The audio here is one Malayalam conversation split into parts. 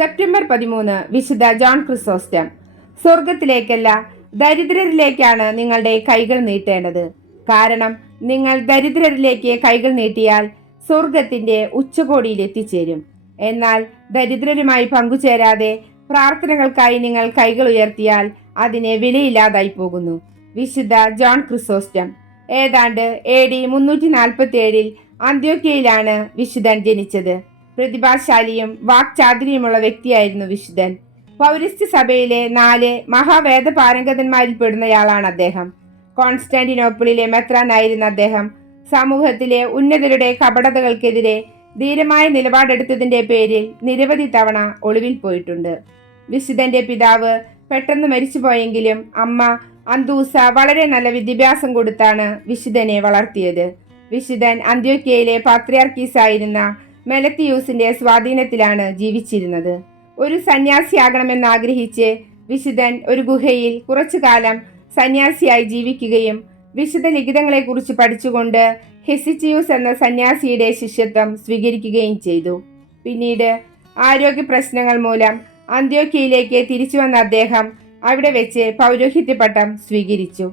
സെപ്റ്റംബർ പതിമൂന്ന് വിശുദ്ധ ജോൺ ക്രിസോസ്റ്റം. സ്വർഗത്തിലേക്കല്ല ദരിദ്രരിലേക്കാണ് നിങ്ങളുടെ കൈകൾ നീട്ടേണ്ടത്. കാരണം നിങ്ങൾ ദരിദ്രരിലേക്ക് കൈകൾ നീട്ടിയാൽ സ്വർഗത്തിന്റെ ഉച്ചകോടിയിൽ എത്തിച്ചേരും. എന്നാൽ ദരിദ്രരുമായി പങ്കുചേരാതെ പ്രാർത്ഥനകൾക്കായി നിങ്ങൾ കൈകൾ ഉയർത്തിയാൽ അതിനെ വിലയില്ലാതായി പോകുന്നു. വിശുദ്ധ ജോൺ ക്രിസോസ്റ്റം. ഏതാണ്ട് എ ഡി മുന്നൂറ്റി നാൽപ്പത്തി ഏഴിൽ അന്ത്യോക്കയിലാണ് വിശുദ്ധൻ ജനിച്ചത്. പ്രതിഭാശാലിയും വാക്ചാതുര്യമുള്ള വ്യക്തിയായിരുന്നു വിശുദ്ധൻ. പൗരസ്ത്യ സഭയിലെ നാല് മഹാവേദ പാരംഗതന്മാരിൽ പെടുന്നയാളാണ് അദ്ദേഹം. കോൺസ്റ്റാന്റിനോപ്പിളിലെ മെത്രാനായിരുന്ന അദ്ദേഹം സമൂഹത്തിലെ ഉന്നതരുടെ കപടതകൾക്കെതിരെ ധീരമായ നിലപാടെടുത്തതിന്റെ പേരിൽ നിരവധി തവണ ഒളിവിൽ പോയിട്ടുണ്ട്. വിശുദ്ധന്റെ പിതാവ് പെട്ടെന്ന് മരിച്ചുപോയെങ്കിലും അമ്മ അന്തൂസ വളരെ നല്ല വിദ്യാഭ്യാസം കൊടുത്താണ് വിശുദ്ധനെ വളർത്തിയത്. വിശുദ്ധൻ അന്ത്യോക്യയിലെ പാത്രിയാർക്കീസായിരുന്ന മെലത്തിയൂസിന്റെ സ്വാധീനത്തിലാണ് ജീവിച്ചിരുന്നത്. ഒരു സന്യാസിയാകണമെന്ന് ആഗ്രഹിച്ച് വിശുദ്ധൻ ഒരു ഗുഹയിൽ കുറച്ചു കാലം സന്യാസിയായി ജീവിക്കുകയും വിശുദ്ധ ലിഖിതങ്ങളെക്കുറിച്ച് പഠിച്ചുകൊണ്ട് ഹെസിച്ചിയൂസ് എന്ന സന്യാസിയുടെ ശിഷ്യത്വം സ്വീകരിക്കുകയും ചെയ്തു. പിന്നീട് ആരോഗ്യ പ്രശ്നങ്ങൾ മൂലം അന്ത്യോക്യയിലേക്ക് തിരിച്ചു വന്ന അദ്ദേഹം അവിടെ വെച്ച് പൗരോഹിത്യ പട്ടം സ്വീകരിച്ചു.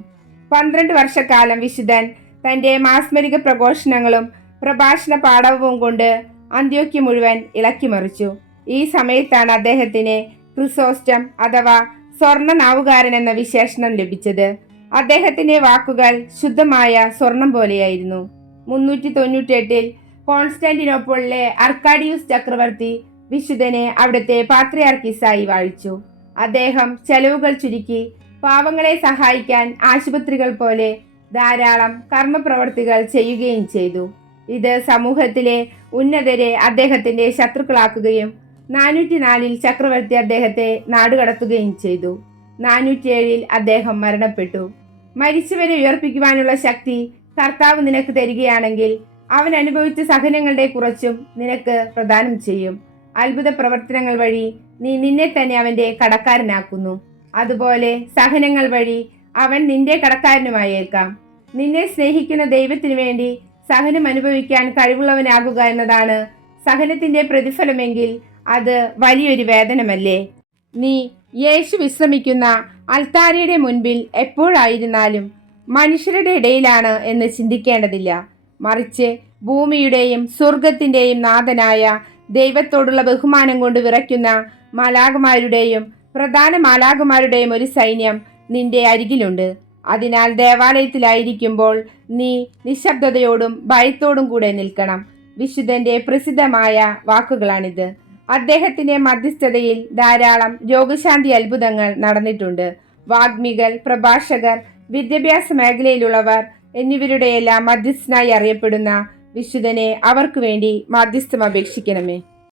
പന്ത്രണ്ട് വർഷക്കാലം വിശുദ്ധൻ തന്റെ മാസ്മരിക പ്രഘോഷണങ്ങളും പ്രഭാഷണ പാഠവും കൊണ്ട് അന്ത്യോക്യ മുഴുവൻ ഇളക്കിമറിച്ചു ഈ സമയത്താണ് അദ്ദേഹത്തിന് ക്രിസോസ്റ്റം അഥവാ സ്വർണ നാവുകാരൻ എന്ന വിശേഷണം ലഭിച്ചത്. അദ്ദേഹത്തിന്റെ വാക്കുകൾ ശുദ്ധമായ സ്വർണം പോലെയായിരുന്നു. മുന്നൂറ്റി തൊണ്ണൂറ്റെട്ടിൽ കോൺസ്റ്റാന്റിനോപ്പോളിലെ അർക്കാഡിയൂസ് ചക്രവർത്തി വിശുദ്ധനെ അവിടുത്തെ പാത്രയാർക്കിസായി വാഴിച്ചു. അദ്ദേഹം ചെലവുകൾ ചുരുക്കി പാവങ്ങളെ സഹായിക്കാൻ ആശുപത്രികൾ പോലെ ധാരാളം കർമ്മപ്രവർത്തികൾ ചെയ്യുകയും ചെയ്തു. ഇത് സമൂഹത്തിലെ ഉന്നതരെ അദ്ദേഹത്തിന്റെ ശത്രുക്കളാക്കുകയും നാനൂറ്റി നാലിൽ ചക്രവർത്തി അദ്ദേഹത്തെ നാടുകടത്തുകയും ചെയ്തു. നാനൂറ്റിയേഴിൽ അദ്ദേഹം മരണപ്പെട്ടു. മരിച്ചവരെ ഉയർപ്പിക്കുവാനുള്ള ശക്തി കർത്താവ് നിനക്ക് തരികയാണെങ്കിൽ അവൻ അനുഭവിച്ച സഹനങ്ങളുടെ കുറച്ചും നിനക്ക് പ്രദാനം ചെയ്യും. അത്ഭുത പ്രവർത്തനങ്ങൾ വഴി നീ നിന്നെ തന്നെ അവന്റെ കടക്കാരനാക്കുന്നു. അതുപോലെ സഹനങ്ങൾ വഴി അവൻ നിന്റെ കടക്കാരനുമായേക്കാം. നിന്നെ സ്നേഹിക്കുന്ന ദൈവത്തിനു വേണ്ടി സഹനം അനുഭവിക്കാൻ കഴിവുള്ളവനാകുക എന്നതാണ് സഹനത്തിന്റെ പ്രതിഫലമെങ്കിൽ അത് വലിയൊരു വേദനമല്ലേ? നീ യേശു വിശ്രമിക്കുന്ന അൽത്താരയുടെ മുൻപിൽ എപ്പോഴായിരുന്നാലും മനുഷ്യരുടെ ഇടയിലാണ് എന്ന് ചിന്തിക്കേണ്ടതില്ല. മറിച്ച് ഭൂമിയുടെയും സ്വർഗത്തിന്റെയും നാഥനായ ദൈവത്തോടുള്ള ബഹുമാനം കൊണ്ട് വിറയ്ക്കുന്ന മാലാകുമാരുടെയും പ്രധാന മാലാകുമാരുടെയും ഒരു സൈന്യം നിന്റെ അരികിലുണ്ട്. അതിനാൽ ദേവാലയത്തിലായിരിക്കുമ്പോൾ നീ നിശബ്ദതയോടും ഭയത്തോടും കൂടെ നിൽക്കണം. വിശുദ്ധന്റെ പ്രസിദ്ധമായ വാക്കുകളാണിത്. അദ്ദേഹത്തിന്റെ മധ്യസ്ഥതയിൽ ധാരാളം രോഗശാന്തി അത്ഭുതങ്ങൾ നടന്നിട്ടുണ്ട്. വാഗ്മികൾ പ്രഭാഷകർ വിദ്യാഭ്യാസ മേഖലയിലുള്ളവർ എന്നിവരുടെയെല്ലാം മധ്യസ്ഥനായി അറിയപ്പെടുന്ന വിശുദ്ധനെ അവർക്കു വേണ്ടി മാധ്യസ്ഥം അപേക്ഷിക്കണമേ.